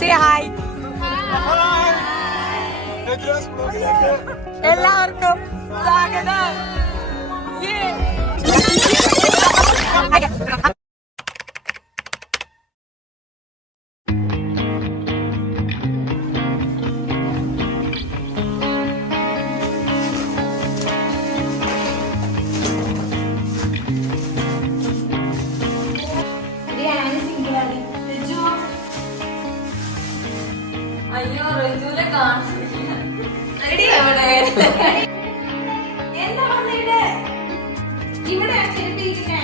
Say hi. എല്ലാവർക്കും സ്വാഗതം. അയ്യോ റജുലെ കാണിച്ചില്ല. എന്താ വന്നിട്ട് ഇവിടെ ചെരുപ്പിരിക്കണേ?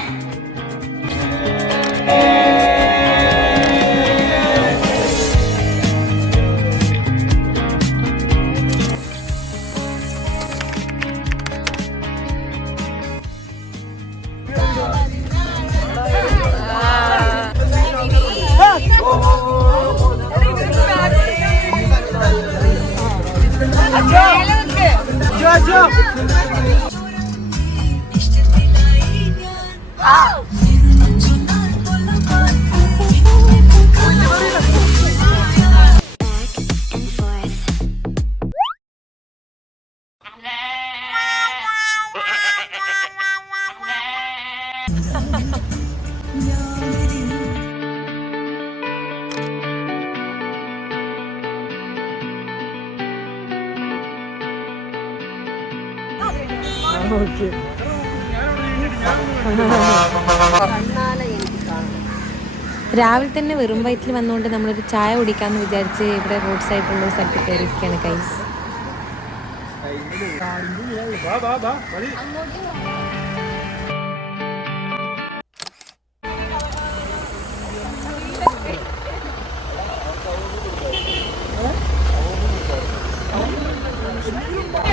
രാവിലെ തന്നെ വെറും വയറ്റിൽ വന്നുകൊണ്ട് നമ്മളൊരു ചായ കുടിക്കാമെന്ന് വിചാരിച്ച് ഇവിടെ റോഡ് സൈഡിലുള്ള സ്ഥലത്ത് കയറിയിരിക്കുകയാണ് ഗൈസ്.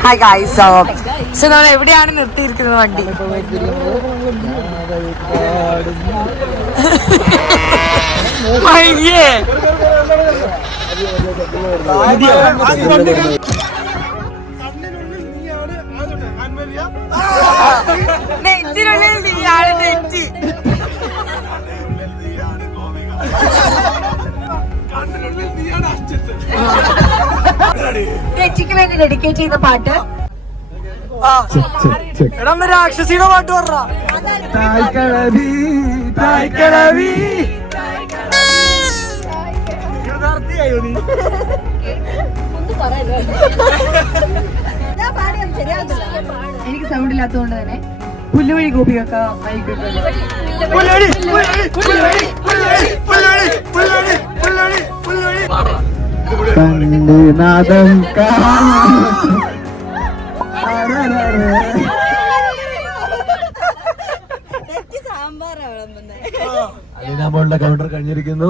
ഹായ് ഗൈസ്, നമ്മൾ എവിടെയാണ് നിർത്തിയിരിക്കുന്നത് വണ്ടി? നെഞ്ചിനുള്ളിൽ നീയാണ് നെഞ്ചി. നെഞ്ചിക്ക് വേണ്ടി ഡെഡിക്കേറ്റ് ചെയ്ത പാട്ട്. രാക്ഷസിയുടെ പാട്ട് പറഞ്ഞ എനിക്ക് സൗണ്ട് ഇല്ലാത്തതുകൊണ്ട് തന്നെ പുല്ലുവഴി ഗോപിയൊക്കെ നമ്മളുടെ കൗണ്ടർ കഴിഞ്ഞിരിക്കുന്നു.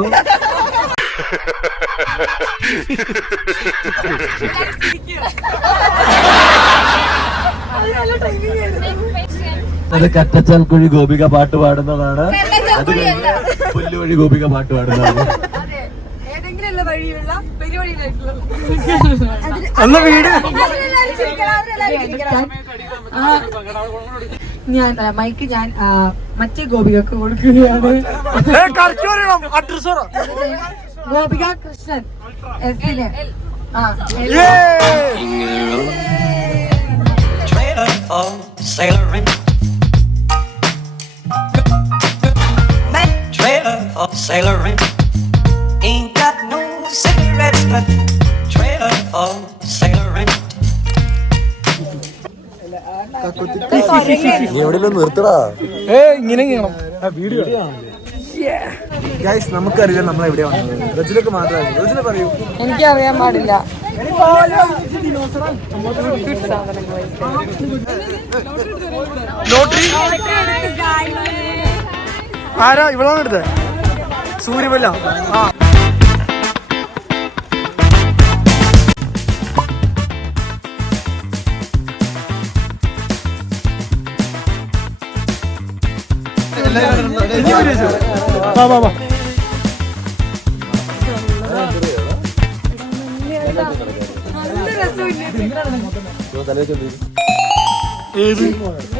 അത് കറ്റച്ചാൽക്കുഴി ഗോപിക പാട്ട് പാടുന്നതാണ്. അത് പുല്ലുവഴി ഗോപിക പാട്ട് പാടുന്നതാണ്. ഞാൻ മൈക്ക് ഞാൻ മറ്റേ ഗോപികക്ക് കൊടുക്കുകയാണ്. ഗോപിക കൃഷ്ണൻ എസിന്. Ain't got no cigarettes, but trailer for sailor rent. നമുക്കറിയാം നമ്മൾ എവിടെയാ വന്നത്. റജിലൊക്കെ മാത്രമല്ല, റജില പറയൂ. എനിക്കറിയാൻ പാടില്ല. ആരാ ഇവിടെ എടുത്തേ? സൂര്യവല്ല.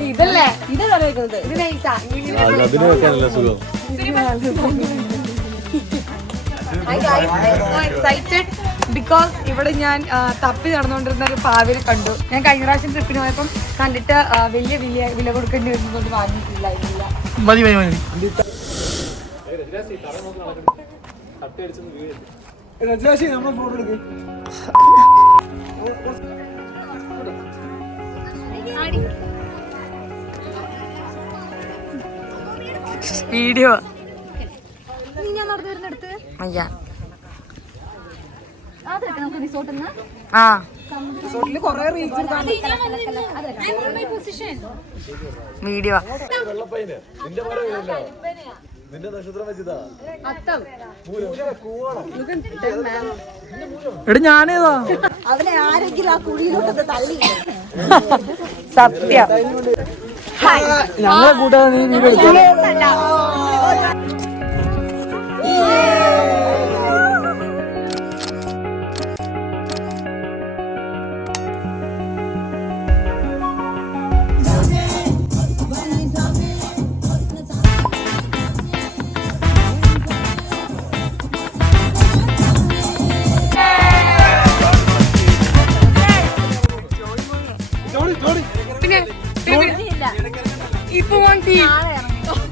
ഇതല്ലേ ഇത് കറിവെക്കുന്നത്. ഇത് നൈസാ. അതിന് വെക്കാനല്ല സുഖം. എക്സൈറ്റഡ് ബിക്കോസ് ഇവിടെ ഞാൻ തപ്പി നടന്നുകൊണ്ടിരുന്ന ഒരു പാവിനെ കണ്ടു. ഞാൻ കഴിഞ്ഞ പ്രാവശ്യം ട്രിപ്പിന് പോയപ്പം കണ്ടിട്ട് വലിയ വില കൊടുക്കേണ്ടി വരുന്നതുകൊണ്ട് വാങ്ങിയിട്ടില്ല. മതി മതി മതി. നമ്മളെ ഫോട്ടോ എടുക്കും. വീഡിയോ വീഡിയോ എടാ ഞാനേതാ അവനെ ആരെങ്കിലും ആ കുഴിയിലോട്ട് തള്ളി. സത്യം ഞങ്ങളെ കൂട്ടാതെ നീ വീഡിയോ എടുക്കാം.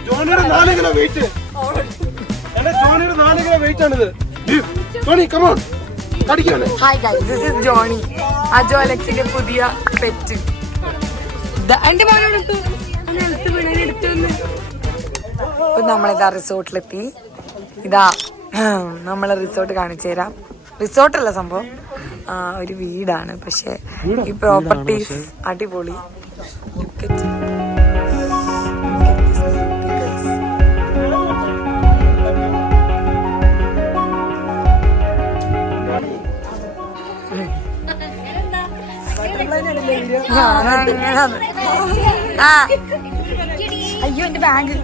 ജോണിയുടെ 4 കിലോ വെയിറ്റ്. ജോണിയുടെ 4 കിലോ വെയിറ്റ് ആണിത്. ജോണി കമോൺ കടിക്കാണ്. Hi guys, this is Johnny, Ajo അലക്സിന്റെ പുതിയ പെറ്റ്. എന്റെ മോനോട് ഇപ്പൊ നമ്മളിതാ റിസോർട്ടിലെത്തി. ഇതാ നമ്മളെ റിസോർട്ട് കാണിച്ചു തരാം. റിസോർട്ടല്ല സംഭവം, ഒരു വീടാണ്. പക്ഷെ ഈ പ്രോപ്പർട്ടീസ് അടിപൊളി. അയ്യോ എന്റെ ബാഗ്.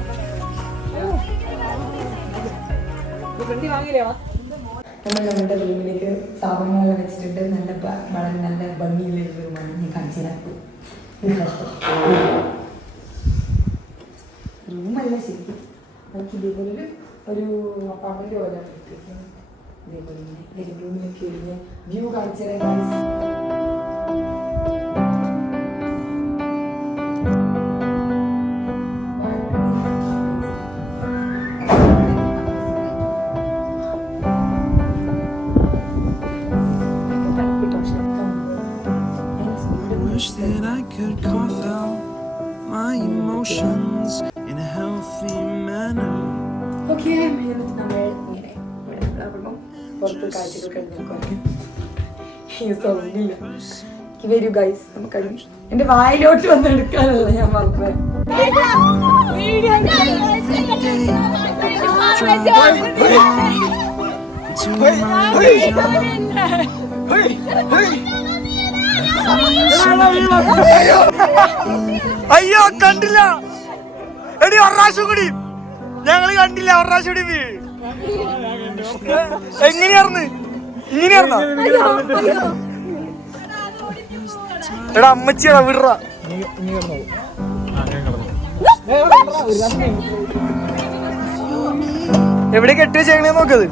നമ്മൾ നമ്മുടെ റൂമിലേക്ക് സാധനങ്ങളെല്ലാം വെച്ചിട്ടുണ്ട്. വളരെ നല്ല ഭംഗിയുള്ള ഒരു റൂമാണ്. ഞാൻ കാണിച്ചു തരാം. റൂമല്ല ശരിക്കും, നമുക്ക് ഇതേപോലെ ഒരു അപ്പാർട്ട്മെന്റ് പോലെ ഇതേപോലെ ലിവിംഗ് റൂമിലേക്ക് വരുന്ന വ്യൂ കാണിച്ചു തരാം. That I could cough out my emotions in a healthy manner. Okay, നമ്മൾ ഇങ്ങനെ ഇവിടെ പുറത്ത് കാഴ്ചകൾ കഴിഞ്ഞു. വരൂ ഗൈസ്, നമുക്ക് എന്റെ വായിലോട്ട് വന്ന് എടുക്കാനല്ല ഞാൻ പറഞ്ഞത്. അയ്യോ കണ്ടില്ല. എടി ഒറാശം കൂടി ഞങ്ങള് കണ്ടില്ല. ഒറാശം കൂടി എങ്ങനെയാർന്ന്? ഇങ്ങനെയാർന്ന എടാ അമ്മച്ചിയാ വിടറ. എവിടെ കെട്ടി വെച്ചേക്കണേ നോക്കത്.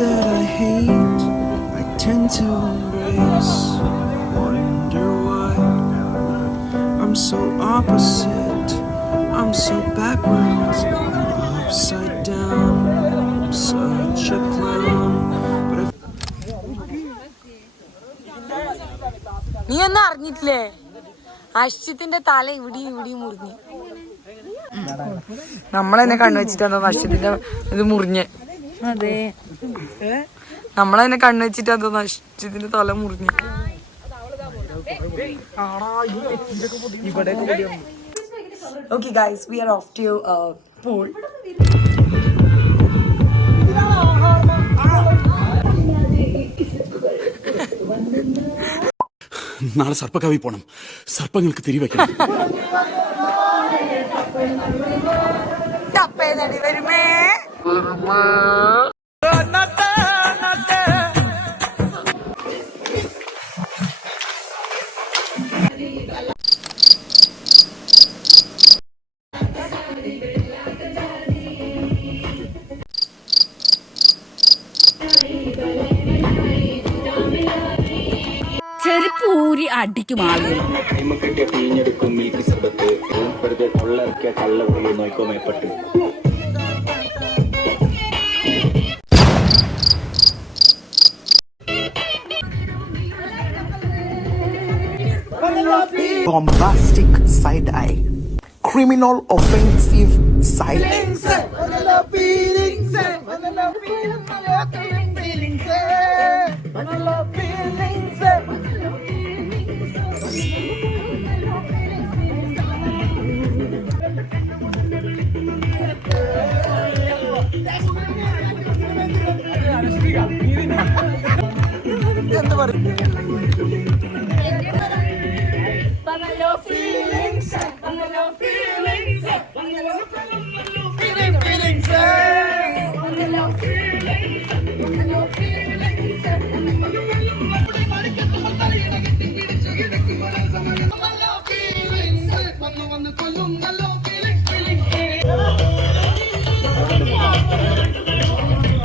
That I hate, I tend to embrace. Wonder why I'm so opposite. I'm so backwards. I'm upside down. I'm such a clown. But നീ ഒന്നും അറിഞ്ഞിട്ടില്ലേ? അശ്വത്തിന്റെ തല ഇവിടെയും മുറിഞ്ഞു. നമ്മളെന്നെ കണ്ണുവെച്ചിട്ടാ അശ്വത്തിന്റെ ഇത് മുറിഞ്ഞ്. അതെ, നമ്മളതിനെ കണ്ണുവെച്ചിട്ടാ അശ്വത്തിന്റെ തല മുറിഞ്ഞു. Okay guys, we are off to pool. നാളെ സർപ്പക്കാവി പോണം. സർപ്പങ്ങൾക്ക് തിരിവെക്കണം. ചെരുപ്പ് ഊരി അടിക്കും ആളുകൾ. കിട്ടിയ പിഴിഞ്ഞെടുക്കും മിൽക്ക് സർബത്ത് വെറുതെ തൊള്ളയിറക്കിയ കള്ള നോക്കോ മേപ്പട്ട്. Bombastic side eye, criminal offensive silence.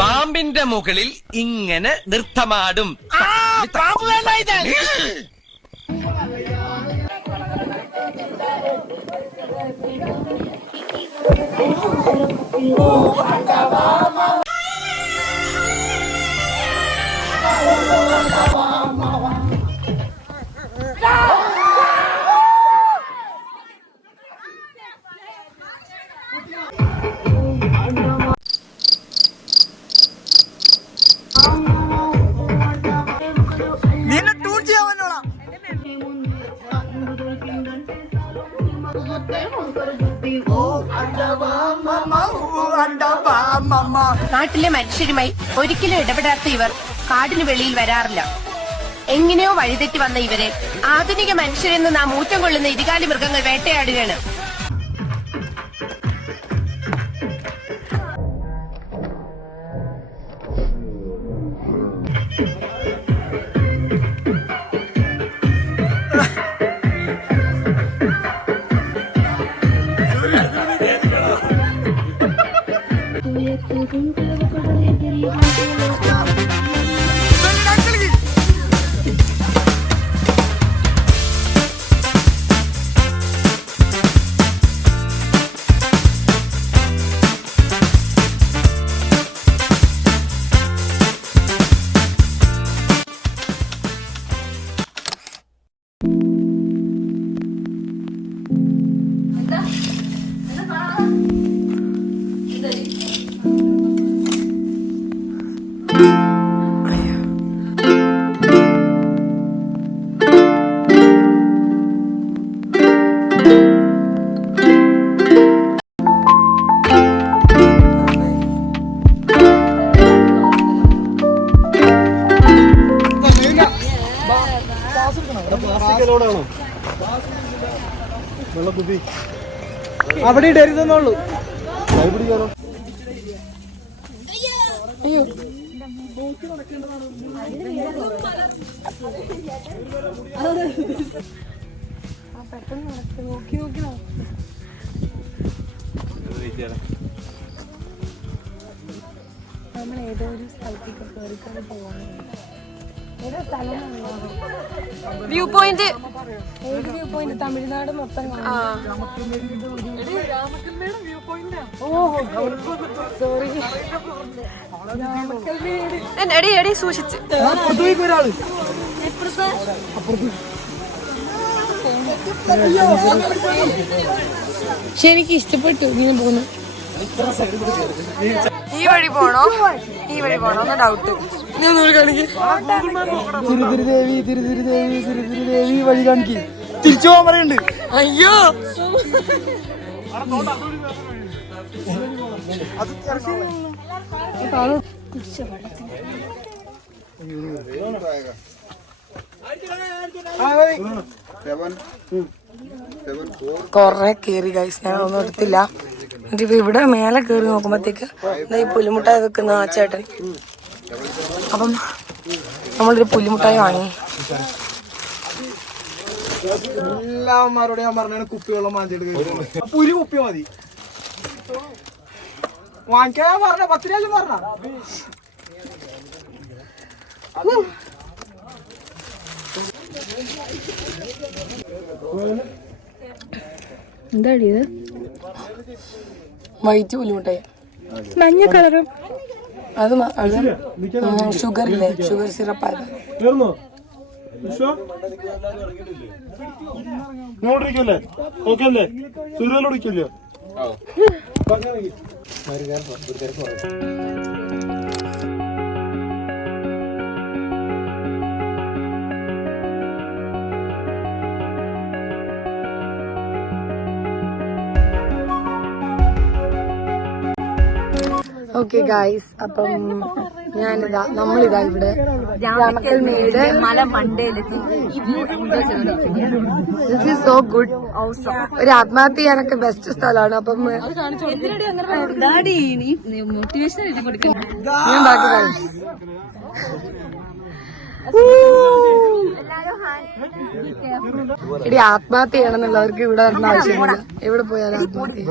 പാമ്പിന്റെ മുകളിൽ ഇങ്ങനെ നൃത്തമാടും. നിന്നെ ടൂൺ ചെയ്യാൻ പറ്റോളാ. നാട്ടിലെ മനുഷ്യരുമായി ഒരിക്കലും ഇടപെടാത്ത ഇവർ കാടിന് വെളിയിൽ വരാറില്ല. എങ്ങനെയോ വഴിതെറ്റി വന്ന ഇവരെ ആധുനിക മനുഷ്യരെന്ന് നാം ഊറ്റം കൊള്ളുന്ന ഇരുകാലി മൃഗങ്ങൾ വേട്ടയാടുകയാണ്. അവിടെ ഇടരുതെന്നുള്ളൂ. കൈ പിടിക്കാനോ? നമ്മൾ ഏതോ ഒരു സ്ഥലത്തേക്ക് കയറി പോകണം. ഏതോ സ്ഥലം വ്യൂ പോയിന്റ്. ഏത് വ്യൂ പോയിന്റ്? തമിഴ്നാട് മൊത്തം സോറി. എടി സൂക്ഷിച്ച്. പക്ഷെ എനിക്ക് ഇഷ്ടപ്പെട്ടു ഇങ്ങനെ പോകുന്നു. ഈ വഴി പോണോ ഒന്ന് ഡൗട്ട്. തിരുതിരുദേവി വഴി കാണിക്ക്. തിരിച്ചു പോകാൻ പറയുന്നുണ്ട്. അയ്യോ കൊറേ കേറി ഗൈസ്, ഞാനൊന്നും എടുത്തില്ല. എന്നിട്ട് ഇവിടെ മേലെ കേറി നോക്കുമ്പോഴത്തേക്ക് ഈ പുലിമുട്ടായി വെക്കുന്ന ആ ചേട്ടൻ. അപ്പം നമ്മളൊരു പുലിമുട്ടായി വാങ്ങി. എല്ലാവന്മാരോട് ഞാൻ പറഞ്ഞാണ് കുപ്പിവെള്ളം വാങ്ങിച്ചെടുക്കുക. പുലി കുപ്പി മതി വാങ്ങിക്കാൻ പറഞ്ഞ 10 പ്രാവശ്യം പറഞ്ഞ. എന്താടി ഇത്? വൈറ്റ് പുലിമുട്ടായി, മഞ്ഞ കളറും. അത് ഷുഗർ ഇല്ലേ, ഷുഗർ സിറപ്പ് ആയത്. നോടിരിക്കല്ലേ? ഓക്കെ അല്ലേ? സൂര്യോടിക്കല്ലോ? ഓക്കെ ഗായ്സ്, അപ്പം നമ്മളിതാ ഇവിടെ രാമക്കൽമേട് മല മണ്ടയിലെത്തി. This is so good. ഒരു ആത്മഹത്യ ചെയ്യാനൊക്കെ ബെസ്റ്റ് സ്ഥലമാണ്. അപ്പം ഞാൻ ബാക്കി എടി ആത്മഹത്യ ചെയ്യണമെന്നുള്ളവർക്ക് ഇവിടെ വരേണ്ട ആവശ്യമില്ല. എവിടെ പോയാലും ആത്മഹത്യ.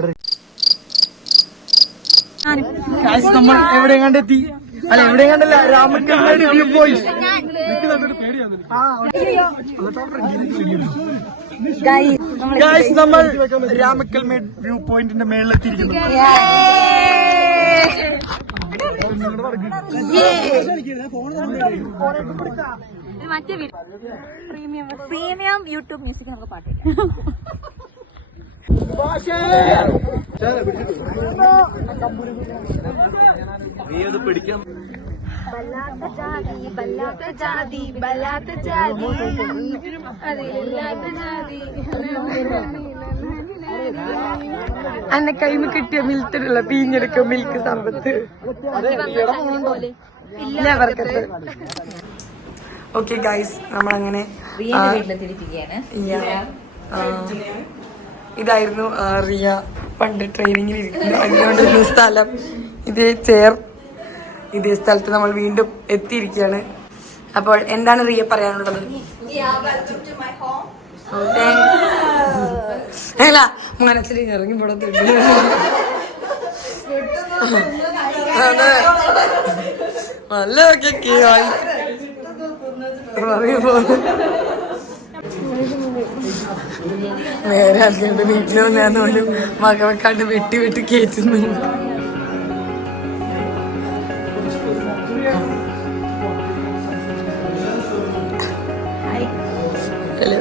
നമ്മൾ എവിടെ കണ്ടെത്തി? അല്ല എവിടെ കണ്ടല്ല, രാമക്കൽമേട് വ്യൂ പോയിന്റ്. നമ്മൾ രാമക്കൽമേട് വ്യൂ പോയിന്റിന്റെ മേളിലെത്തിയിരിക്കുന്നു. പ്രീമിയം യൂട്യൂബ് മ്യൂസിക് നമുക്ക് പാട്ട് അന്നെ കൈമ കിട്ടിയ മിൽത്തിനുള്ള പീഞ്ഞെടുക്ക മിൽക്ക് സർബത്ത്. ഓക്കെ ഗൈസ്, നമ്മളങ്ങനെ ഇതായിരുന്നു റിയ പണ്ട് ട്രെയിനിങ്ങിൽ ഇരിക്കുന്നു അതുകൊണ്ടിരുന്ന സ്ഥലം. ഇതേ സ്ഥലത്ത് നമ്മൾ വീണ്ടും എത്തിയിരിക്കുകയാണ്. അപ്പോൾ എന്താണ് റിയ പറയാനുള്ളത്? അല്ല മനസ്സിൽ ഇറങ്ങി പോടത്തില്ല. നല്ല വേറെ ആൾക്കാരുടെ വീട്ടിൽ വന്നാന്ന് പോലും മകവക്കാണ്ട് വെട്ടി കയറ്റുന്നു. ഹലോ